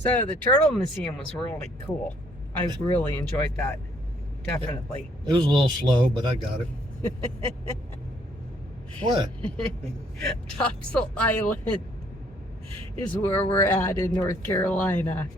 So the Turtle Museum was really cool. I really enjoyed that. Definitely. It was a little slow, but I got it. What? Topsail Island is where we're at in North Carolina.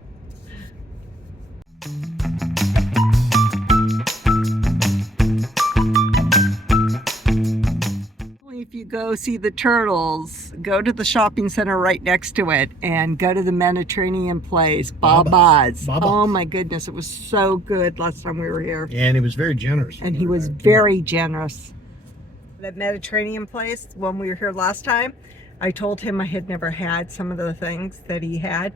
If you go see the turtles, go to the shopping center right next to it and go to the Mediterranean place, Baba's. Oh my goodness, it was so good last time we were here. And he was very generous. And he was very generous. That Mediterranean place, when we were here last time, I told him I had never had some of the things that he had.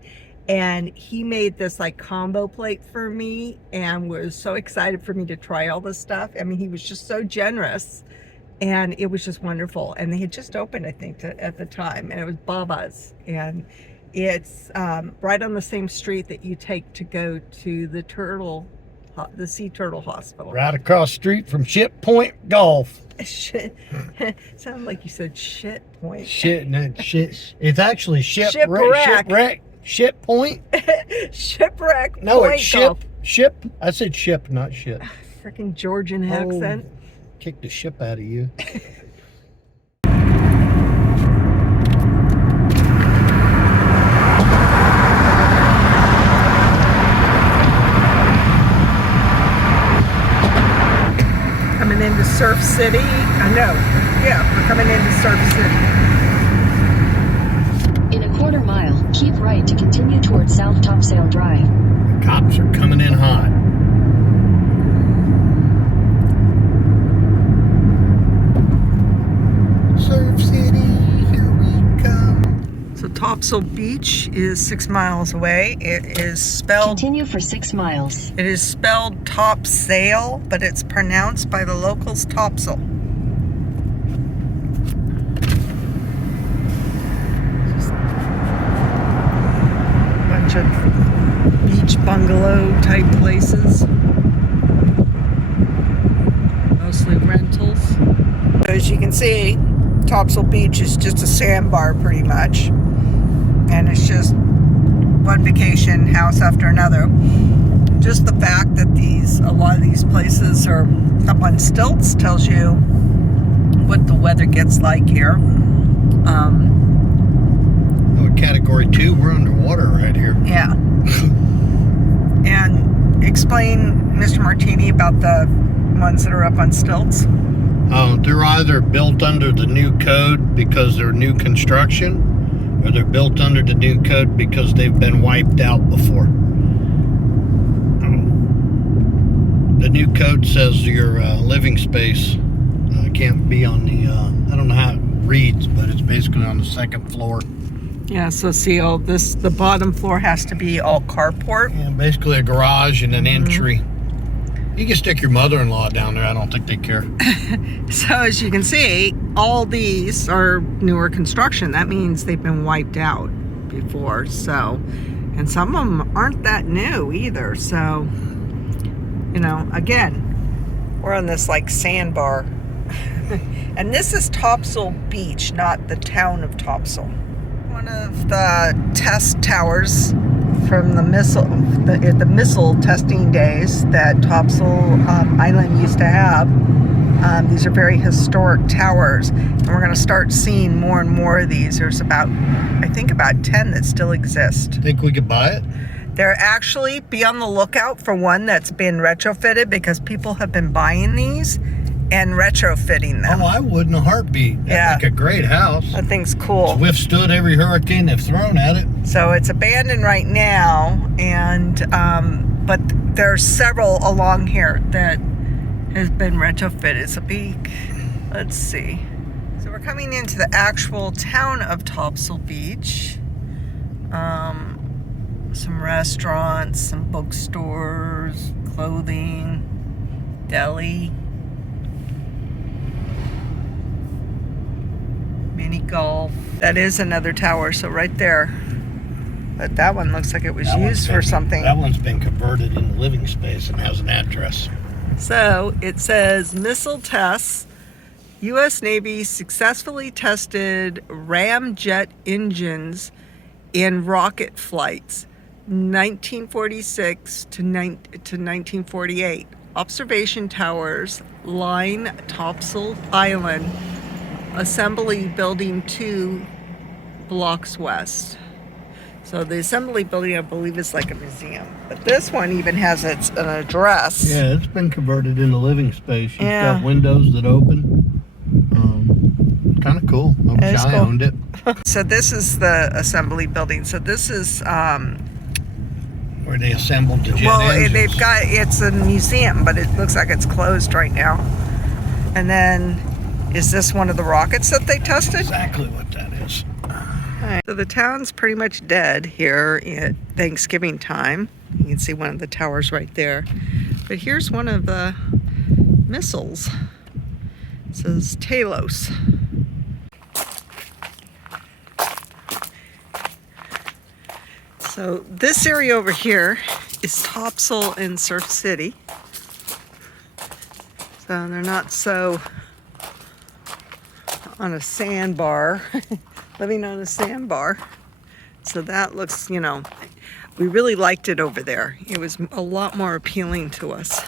And he made this like combo plate for me and was so excited for me to try all this stuff. I mean, he was just so generous. And it was just wonderful. And they had just opened, I think, at the time. And it was Baba's. And it's right on the same street that you take to go to the Sea Turtle Hospital. Right across the street from Ship Point Golf. Shit. Sounded like you said shit point. Shit, not shit. It's actually Shipwreck. Ship Point. Shipwreck. No, point it's ship. golf. Ship. I said ship, not shit. Freaking Georgian accent. Kick the ship out of you. Coming into Surf City. I know. Yeah, we're coming into Surf City. In a quarter mile, keep right to continue towards South Topsail Drive. The cops are coming in hot. Surf City, here we come. So Topsail Beach is 6 miles away. It is spelled... Continue for 6 miles. It is spelled Topsail, but it's pronounced by the locals Topsail. Bunch of beach bungalow type places. Mostly rentals. As you can see, Topsail Beach is just a sandbar pretty much. And it's just one vacation house after another. Just the fact that a lot of these places are up on stilts tells you what the weather gets like here. Category 2, we're underwater right here. Yeah. And explain, Mr. Martini, about the ones that are up on stilts. They're either built under the new code because they're new construction, or they're built under the new code because they've been wiped out before. The new code says your living space can't be on the, I don't know how it reads, but it's basically on the second floor. Yeah, so see, the bottom floor has to be all carport. Yeah, basically a garage and an entry. You can stick your mother-in-law down there. I don't think they care. So as you can see, all these are newer construction. That means they've been wiped out before. So, and some of them aren't that new either. So, you know, again, we're on this like sandbar. And this is Topsail Beach, not the town of Topsail. One of the test towers from the missile testing days that Topsail Island used to have. These are very historic towers, and we're going to start seeing more and more of these. There's I think about 10 that still exist. Think we could buy it? They're actually, be on the lookout for one that's been retrofitted, because people have been buying these and retrofitting them. Oh, I would in a heartbeat. That's like a great house. That thing's cool. It's withstood every hurricane they've thrown at it. So it's abandoned right now, and but there are several along here that has been retrofitted. So let's see. So we're coming into the actual town of Topsail Beach. Some restaurants, some bookstores, clothing, deli. Mini golf. That is another tower, so right there. But that one looks like it was used for something. That one's been converted into living space and has an address. So it says missile tests. U.S. Navy successfully tested ramjet engines in rocket flights. 1946 to 1948. Observation towers line Topsail Island, Assembly Building 2 blocks west. So the Assembly Building, I believe, is like a museum. But this one even has an address. Yeah, it's been converted into living space. You've Yeah. got windows that open. Kind of cool. I wish I owned it. So this is the Assembly Building. So this is Where they assembled the jet engines. they've got, it's a museum, but it looks like it's closed right now. And then, is this one of the rockets that they tested? Exactly what that is. Alright, so the town's pretty much dead here at Thanksgiving time. You can see one of the towers right there. But here's one of the missiles. It says Talos. So this area over here is Topsail and Surf City. So they're not so on a sandbar, living on a sandbar. So that looks, you know, we really liked it over there. It was a lot more appealing to us.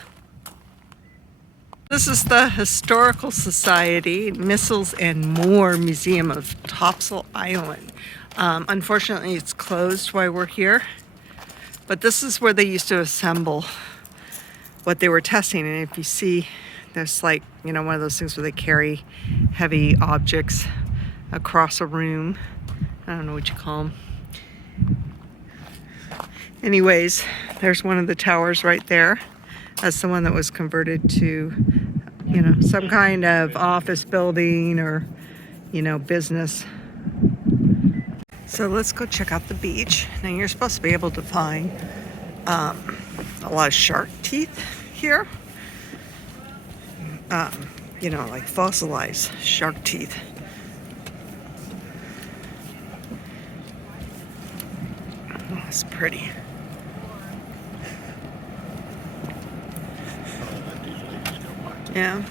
This is the Historical Society Missiles and More Museum of Topsail Island. Unfortunately, it's closed while we're here, but this is where they used to assemble what they were testing. And if you see, there's like, you know, one of those things where they carry heavy objects across a room. I don't know what you call them. Anyways, there's one of the towers right there. That's the one that was converted to, you know, some kind of office building or, you know, business. So let's go check out the beach. Now you're supposed to be able to find a lot of shark teeth here. You know, like fossilized shark teeth. Oh, it's pretty. Yeah.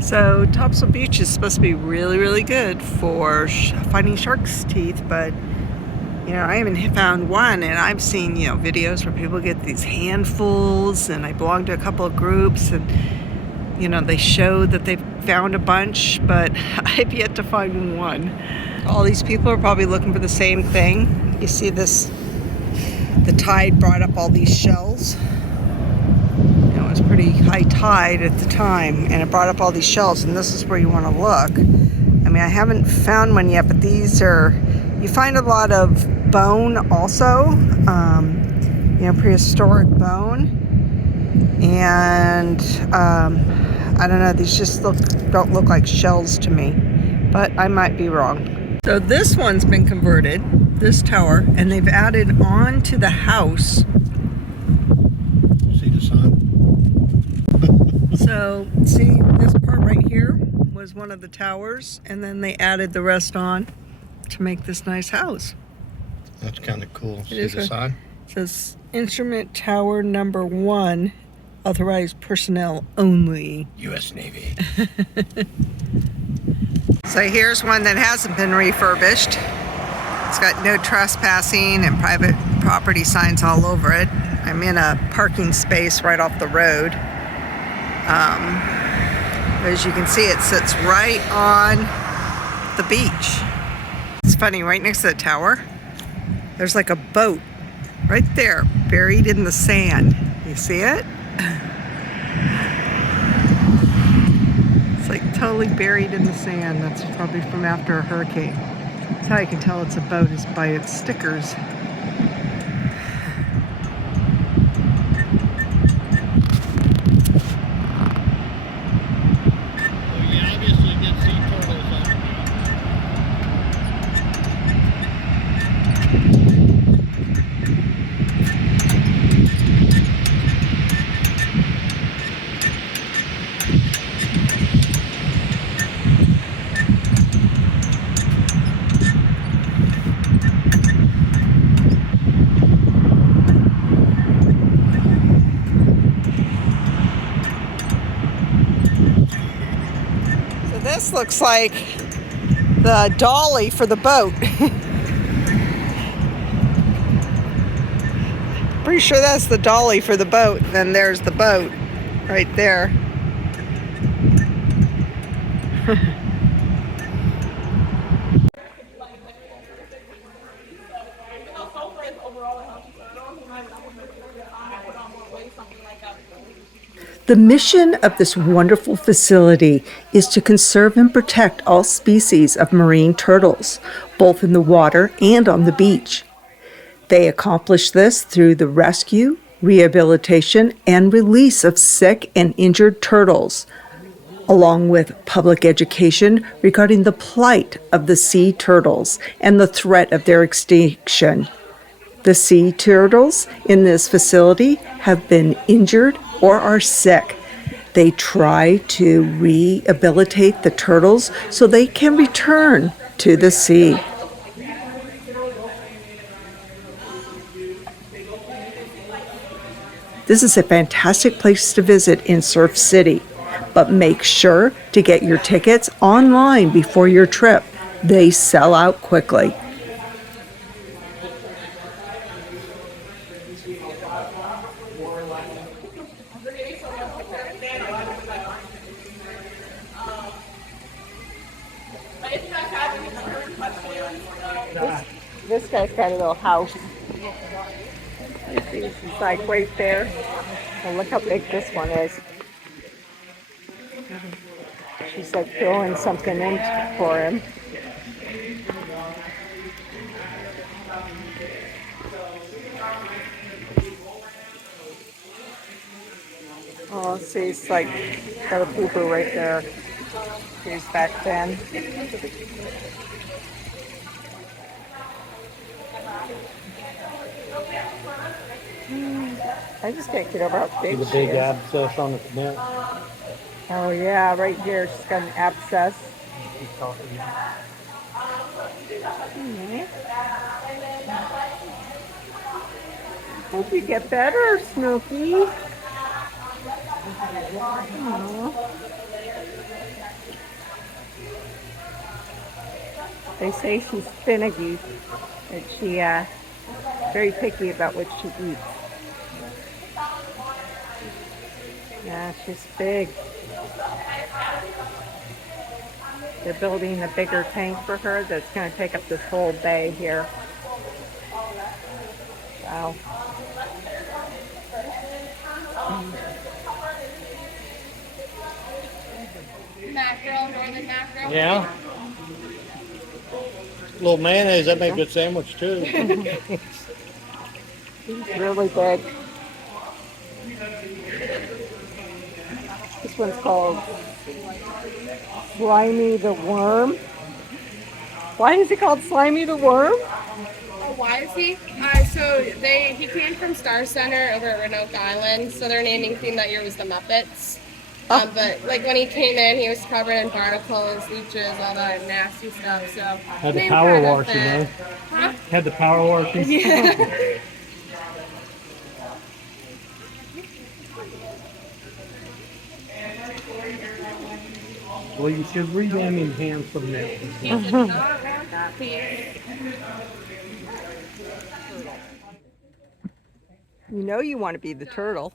So Topsail Beach is supposed to be really, really good for finding shark's teeth, but you know, I haven't found one, and I've seen, you know, videos where people get these handfuls, and I belong to a couple of groups, and you know, they show that they've found a bunch, but I've yet to find one. All these people are probably looking for the same thing. You see this, the tide brought up all these shells. It was pretty high tide at the time, and it brought up all these shells, and this is where you want to look. I mean, I haven't found one yet, but these are, you find a lot of bone also, you know, prehistoric bone, and I don't know, these just don't look like shells to me, but I might be wrong. So this one's been converted, this tower, and they've added on to the house. See the sun? So, see, this part right here was one of the towers, and then they added the rest on to make this nice house. That's kind of cool. See is the a- sign? It says Instrument Tower Number 1, authorized personnel only. U.S. Navy. So here's one that hasn't been refurbished. It's got no trespassing and private property signs all over it. I'm in a parking space right off the road. As you can see, it sits right on the beach. It's funny, right next to the tower, there's like a boat right there, buried in the sand. You see it? It's like totally buried in the sand. That's probably from after a hurricane. That's how you can tell it's a boat, is by its stickers. This looks like the dolly for the boat. Pretty sure that's the dolly for the boat. Then there's the boat right there. The mission of this wonderful facility is to conserve and protect all species of marine turtles, both in the water and on the beach. They accomplish this through the rescue, rehabilitation, and release of sick and injured turtles, along with public education regarding the plight of the sea turtles and the threat of their extinction. The sea turtles in this facility have been injured or are sick. They try to rehabilitate the turtles so they can return to the sea. This is a fantastic place to visit in Surf City, but make sure to get your tickets online before your trip. They sell out quickly. This guy's got a little house. He's like right there. Well, look how big this one is. She's like throwing something in for him. Oh, see, it's like got a pooper right there. He's back then. I just can't get over how big The she big is. abscess on the neck. Oh yeah, right here. She's got an abscess. Hope you get better, Snooky. Aww. They say she's finicky, that she very picky about what she eats. Yeah, she's big. They're building a bigger tank for her that's going to take up this whole bay here. Wow. Mackerel, northern mackerel. Yeah. A little mayonnaise, that make a good sandwich too. He's really big. This one's called Slimy the Worm. Why is it called Slimy the Worm? Oh, why is he? He came from Star Center over at Roanoke Island, so their naming theme that year was the Muppets. But like when he came in, he was covered in barnacles, leeches, all that nasty stuff. So Had the power washing, eh? Huh? Had the power washing. Yeah. Well, you should rename him Handsome now. He's not around happy. You know you want to be the turtle.